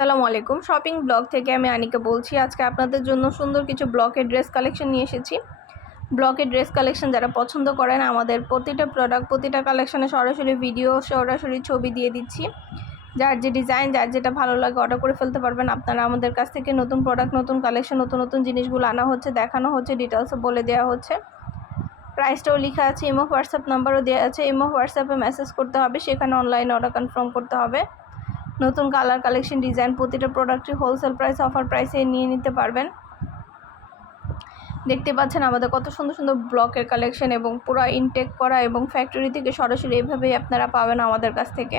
আসসালামু আলাইকুম। Shopping blog থেকে আমি আনিকা বলছি। আজকে আপনাদের জন্য সুন্দর কিছু ব্লকের ড্রেস কালেকশন নিয়ে এসেছি। ব্লকের ড্রেস কালেকশন যারা পছন্দ করেন, আমাদের প্রতিটা প্রোডাক্ট, প্রতিটা কালেকশনে সরাসরি ভিডিও, সরাসরি ছবি দিয়ে দিচ্ছি। যার যে ডিজাইন, যার যেটা ভালো লাগে অর্ডার করে ফেলতে পারবেন। আপনারা আমাদের কাছ থেকে নতুন প্রোডাক্ট, নতুন কালেকশন, নতুন নতুন জিনিসগুলো আনা হচ্ছে, দেখানো হচ্ছে, ডিটেলসও বলে দেওয়া হচ্ছে। প্রাইসটাও লেখা আছে, ইমো হোয়াটসঅ্যাপ নাম্বারও দেওয়া আছে। ইমো হোয়াটসঅ্যাপে মেসেজ করতে হবে, সেখানে অনলাইনে অর্ডার কনফার্ম করতে হবে। নতুন কালার, কালেকশন, ডিজাইন, প্রতিটা প্রোডাক্টই হোলসেল প্রাইস, অফার প্রাইসে নিয়ে নিতে পারবেন। দেখতে পাচ্ছেন আমাদের কত সুন্দর সুন্দর ব্লকের কালেকশন এবং পুরো ইনটেক করা এবং ফ্যাক্টরি থেকে সরাসরি এভাবেই আপনারা পাবেন আমাদের কাছ থেকে।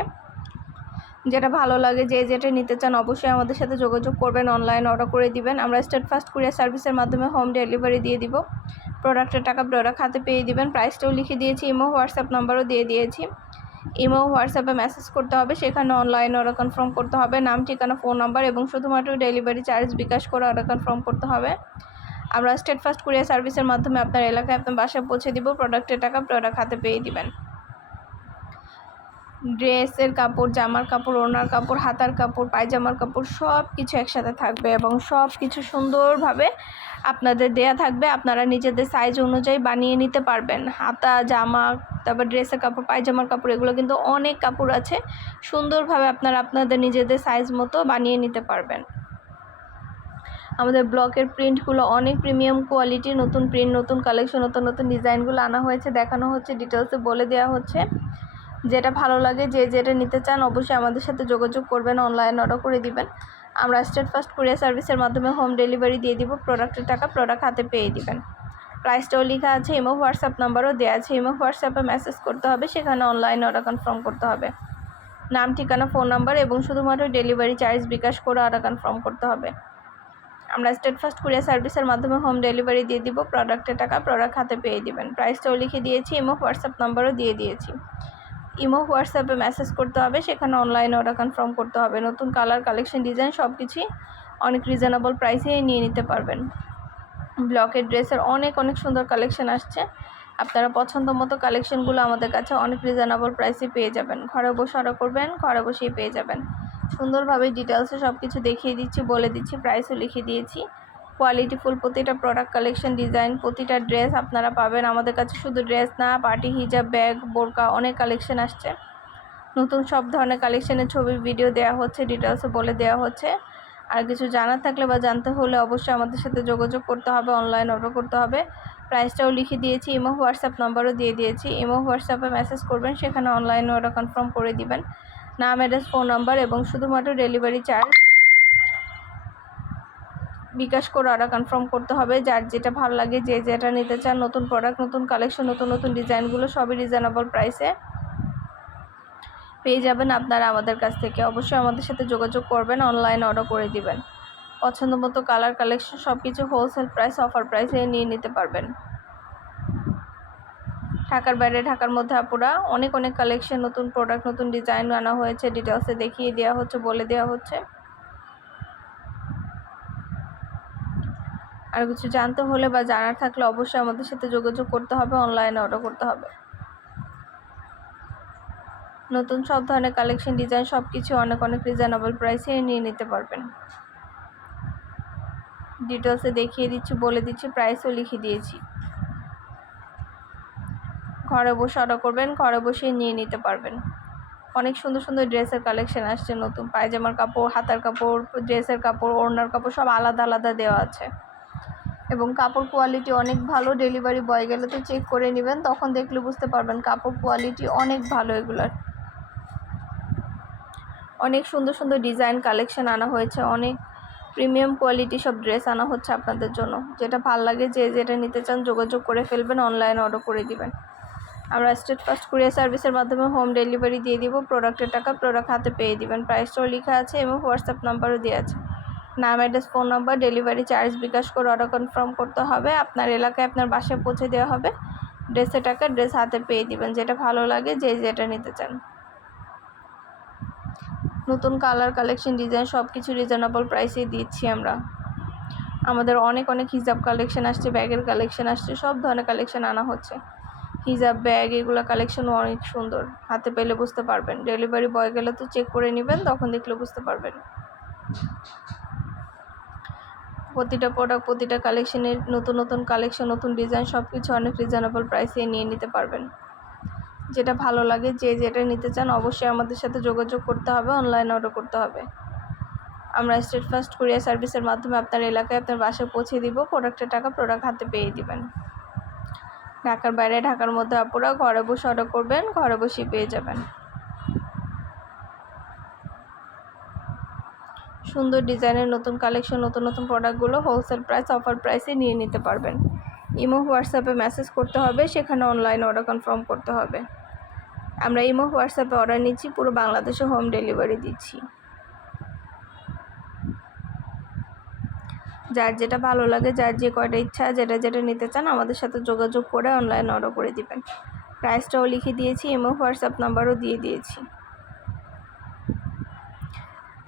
যেটা ভালো লাগে, যে যেটা নিতে চান অবশ্যই আমাদের সাথে যোগাযোগ করবেন, অনলাইন অর্ডার করে দিবেন। আমরা স্টেট ফাস্ট কুরিয়ার সার্ভিসের মাধ্যমে হোম ডেলিভারি দিয়ে দিব। প্রোডাক্টের টাকা প্রোডাক্ট হাতে পেয়ে দিবেন। প্রাইসটাও লিখে দিয়েছি, ইমো হোয়াটসঅ্যাপ নাম্বারও দিয়ে দিয়েছি। ইমো হোয়াটসঅ্যাপে মেসেজ করতে হবে, সেখানে অনলাইনে অর্ডার কনফার্ম করতে হবে। নাম, ঠিকানা, ফোন নাম্বার এবং শুধুমাত্র ডেলিভারি চার্জ বিকাশ করে অর্ডার কনফার্ম করতে হবে। আমরা স্টেট ফাস্ট কুরিয়ার সার্ভিসের মাধ্যমে আপনার এলাকায় আপনার বাসায় পৌঁছে দিব। প্রোডাক্টের টাকা প্রোডাক্ট হাতে পেয়ে দিবেন। ড্রেসের কাপড়, জামার কাপড়, ওড়নার কাপড়, হাতার কাপড়, পায়জামার কাপড় সব কিছু একসাথে থাকবে এবং সব কিছু সুন্দরভাবে আপনাদের দেয়া থাকবে। আপনারা নিজেদের সাইজ অনুযায়ী বানিয়ে নিতে পারবেন। হাতা, জামা, তারপর ড্রেসের কাপড়, পায়জামার কাপড়, এগুলো কিন্তু অনেক কাপড় আছে। সুন্দরভাবে আপনারা আপনাদের নিজেদের সাইজ মতো বানিয়ে নিতে পারবেন। আমাদের ব্লকের প্রিন্টগুলো অনেক প্রিমিয়াম কোয়ালিটি, নতুন প্রিন্ট, নতুন কালেকশন, নতুন নতুন ডিজাইনগুলো আনা হয়েছে, দেখানো হচ্ছে, ডিটেলসে বলে দেওয়া হচ্ছে। যেটা ভালো লাগে, যে যেটা নিতে চান অবশ্যই আমাদের সাথে যোগাযোগ করবেন, অনলাইন অর্ডার করে দিবেন। আমরা স্টেট ফাস্ট কুরিয়ার সার্ভিসের মাধ্যমে হোম ডেলিভারি দিয়ে দিব। প্রোডাক্টের টাকা প্রোডাক্ট হাতে পেয়ে দিবেন। প্রাইসটাও লেখা আছে, ইমো হোয়াটসঅ্যাপ নাম্বারও দেওয়া আছে। ইমো হোয়াটসঅ্যাপে মেসেজ করতে হবে, সেখানে অনলাইন অর্ডার কনফার্ম করতে হবে। নাম, ঠিকানা, ফোন নাম্বার এবং শুধুমাত্র ডেলিভারি চার্জ বিকাশ করে অর্ডার কনফার্ম করতে হবে। আমরা স্টেট ফাস্ট কুরিয়ার সার্ভিসের মাধ্যমে হোম ডেলিভারি দিয়ে দিব। প্রোডাক্টের টাকা প্রোডাক্ট হাতে পেয়ে দিবেন। প্রাইসটাও লিখে দিয়েছি, ইমো হোয়াটসঅ্যাপ নাম্বারও দিয়ে দিয়েছি। ইমো হোয়াটসঅ্যাপে মেসেজ করতে হবে, সেখানে অনলাইনে অর্ডার কনফার্ম করতে হবে। নতুন কালার, কালেকশন, ডিজাইন সব কিছুই অনেক রিজনেবল প্রাইসেই নিয়ে নিতে পারবেন। ব্লকের ড্রেসের অনেক অনেক সুন্দর কালেকশন আসছে। আপনারা পছন্দ মতো কালেকশনগুলো আমাদের কাছে অনেক রিজনেবল প্রাইসে পেয়ে যাবেন। ঘরে বসে অর্ডার করবেন, ঘরে বসেই পেয়ে যাবেন। সুন্দরভাবে ডিটেলসে সব কিছু দেখিয়ে দিচ্ছি, বলে দিচ্ছি, প্রাইসও লিখে দিয়েছি। কোয়ালিটিফুল প্রতিটা প্রোডাক্ট, কালেকশন, ডিজাইন, প্রতিটা ড্রেস আপনারা পাবেন আমাদের কাছে। শুধু ড্রেস না, পার্টি, হিজাব, ব্যাগ, বোরকা, অনেক কালেকশন আসছে। নতুন সব ধরনের কালেকশনের ছবি, ভিডিও দেওয়া হচ্ছে, ডিটেলসে বলে দেওয়া হচ্ছে। আর কিছু জানার থাকলে বা জানতে হলে অবশ্যই আমাদের সাথে যোগাযোগ করতে হবে, অনলাইন অর্ডার করতে হবে। প্রাইসটাও লিখে দিয়েছি, ইমো হোয়াটসঅ্যাপ নাম্বারও দিয়ে দিয়েছি। ইমো হোয়াটসঅ্যাপে মেসেজ করবেন, সেখানে অনলাইনে অর্ডার কনফার্ম করে দিবেন। নাম, অ্যাড্রেস, ফোন নাম্বার এবং শুধুমাত্র ডেলিভারি চার্জ বিকাশ করে অর্ডার কনফার্ম করতে হবে। যার যেটা ভালো লাগে, যে যেটা নিতে চান, নতুন প্রোডাক্ট, নতুন কালেকশন, নতুন নতুন ডিজাইনগুলো সবই রিজনেবল প্রাইসে পেয়ে যাবেন আপনারা আমাদের কাছ থেকে। অবশ্যই আমাদের সাথে যোগাযোগ করবেন, অনলাইন অর্ডার করে দিবেন। পছন্দ মতো কালার, কালেকশন সব কিছু হোলসেল প্রাইস, অফার প্রাইসে নিয়ে নিতে পারবেন। ঢাকার বাইরে, ঢাকার মধ্যে আপুরা অনেক অনেক কালেকশন, নতুন প্রোডাক্ট, নতুন ডিজাইন আনা হয়েছে, ডিটেলসে দেখিয়ে দেওয়া হচ্ছে, বলে দেওয়া হচ্ছে। আর কিছু জানতে হলে বা জানার থাকলে অবশ্যই আমাদের সাথে যোগাযোগ করতে হবে, অনলাইনে অর্ডার করতে হবে। নতুন সব ধরনের কালেকশন, ডিজাইন সব কিছু অনেক অনেক রিজনেবল প্রাইসে নিয়ে নিতে পারবেন। ডিটেলসে দেখিয়ে দিচ্ছি, বলে দিচ্ছি, প্রাইসও লিখে দিয়েছি। ঘরে বসে অর্ডার করবেন, ঘরে বসেই নিয়ে নিতে পারবেন। অনেক সুন্দর সুন্দর ড্রেসের কালেকশন আসছে নতুন। পায়জামার কাপড়, হাতার কাপড়, ড্রেসের কাপড়, ওড়নার কাপড় সব আলাদা আলাদা দেওয়া আছে এবং কাপড় কোয়ালিটি অনেক ভালো। ডেলিভারি বয় গেলে তো চেক করে নেবেন, তখন দেখলে বুঝতে পারবেন কাপড় কোয়ালিটি অনেক ভালো। এগুলার অনেক সুন্দর সুন্দর ডিজাইন, কালেকশন আনা হয়েছে। অনেক প্রিমিয়াম কোয়ালিটি সব ড্রেস আনা হচ্ছে আপনাদের জন্য। যেটা ভালো লাগে, যে যেটা নিতে চান যোগাযোগ করে ফেলবেন, অনলাইন অর্ডার করে দিবেন। আমরা স্টেট ফাস্ট কুরিয়ার সার্ভিসের মাধ্যমে হোম ডেলিভারি দিয়ে দিব। প্রোডাক্টের টাকা প্রোডাক্ট হাতে পেয়ে দিবেন। প্রাইসটাও লেখা আছে এবং হোয়াটসঅ্যাপ নাম্বারও দেওয়া আছে। নাম, address, phone number, delivery charge bKash করে অর্ডার কনফার্ম করতে হবে। আপনার এলাকায় আপনার বাসায় পৌঁছে দেওয়া হবে। ড্রেসের টাকা ড্রেস হাতে পেয়ে দিবেন। যেটা ভালো লাগে, যে যেটা নিতে চান। নতুন কালার, কালেকশন, ডিজাইন সব কিছু রিজনেবল প্রাইসে দিচ্ছি আমরা। আমাদের অনেক অনেক হিজাব কালেকশন আসছে, ব্যাগের কালেকশন আসছে, সব ধরনের কালেকশন আনা হচ্ছে। হিজাব, ব্যাগ, এগুলো কালেকশনও অনেক সুন্দর। হাতে পেলে বুঝতে পারবেন। ডেলিভারি বয় গেলে তো চেক করে নেবেন, তখন দেখলে বুঝতে পারবেন। প্রতিটা প্রোডাক্ট, প্রতিটা কালেকশনের নতুন নতুন কালেকশন, নতুন ডিজাইন সব কিছু অনেক রিজনেবল প্রাইসে নিয়ে নিতে পারবেন। যেটা ভালো লাগে, যে যেটা নিতে চান অবশ্যই আমাদের সাথে যোগাযোগ করতে হবে, অনলাইন অর্ডার করতে হবে। আমরা স্টেট ফার্স্ট কুরিয়ার সার্ভিসের মাধ্যমে আপনার এলাকায় আপনার বাসায় পৌঁছে দিব। প্রোডাক্টের টাকা প্রোডাক্ট হাতে পেয়ে দিবেন। ঢাকার বাইরে, ঢাকার মধ্যে আপুরা ঘরে বসে অর্ডার করবেন, ঘরে বসেই পেয়ে যাবেন। সুন্দর ডিজাইনের নতুন কালেকশন, নতুন নতুন প্রোডাক্টগুলো হোলসেল প্রাইস, অফার প্রাইসে নিয়ে নিতে পারবেন। ইমো হোয়াটসঅ্যাপে মেসেজ করতে হবে, সেখানে অনলাইন অর্ডার কনফার্ম করতে হবে। আমরা ইমো হোয়াটসঅ্যাপে অর্ডার নিচ্ছি, পুরো বাংলাদেশে হোম ডেলিভারি দিচ্ছি। যার যেটা ভালো লাগে, যার যে কয়টা ইচ্ছা, যেটা যেটা নিতে চান আমাদের সাথে যোগাযোগ করে অনলাইন অর্ডার করে দিবেন। প্রাইসটাও লিখে দিয়েছি, ইমো হোয়াটসঅ্যাপ নাম্বারও দিয়ে দিয়েছি।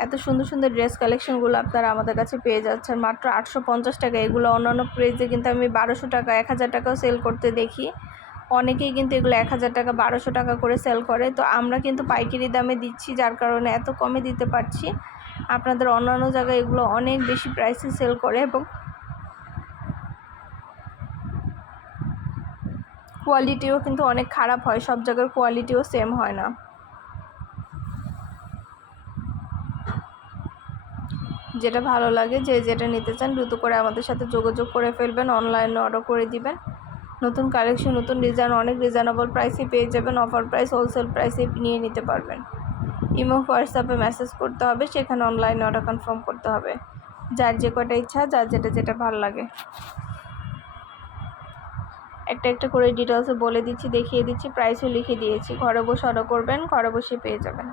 এত সুন্দর সুন্দর ড্রেস কালেকশনগুলো আপনারা আমাদের কাছে পেয়ে যাচ্ছেন মাত্র 850 টাকা। এগুলো অন্যান্য প্রাইসে কিন্তু আমি 1200 টাকা, 1000 টাকাও সেল করতে দেখি। অনেকেই কিন্তু এগুলো 1000 টাকা, 1200 টাকা করে সেল করে। তো আমরা কিন্তু পাইকারি দামে দিচ্ছি, যার কারণে এত কমে দিতে পারছি। আপনাদের অন্যান্য জায়গায় এগুলো অনেক বেশি প্রাইসে সেল করে এবং কোয়ালিটিও কিন্তু অনেক খারাপ হয়, সব জায়গার কোয়ালিটিও সেম হয় না। যেটা ভালো লাগে, যে যেটা নিতে চান দ্রুত করে আমাদের সাথে যোগাযোগ করে ফেলবেন, অনলাইনে অর্ডার করে দিবেন। নতুন কালেকশন, নতুন ডিজাইন অনেক রিজনেবল প্রাইসে পেয়ে যাবেন। অফার প্রাইস, হোলসেল প্রাইসে নিয়ে নিতে পারবেন। ইমো হোয়াটসঅ্যাপে মেসেজ করতে হবে, সেখানে অনলাইনে অর্ডার কনফার্ম করতে হবে। যার যে কটা ইচ্ছা, যার যেটা যেটা ভালো লাগে। একটা একটা করে ডিটেলসে বলে দিচ্ছি, দেখিয়ে দিচ্ছি, প্রাইসও লিখে দিয়েছি। ঘরে বসে অর্ডার করবেন, ঘরে বসে পেয়ে যাবেন।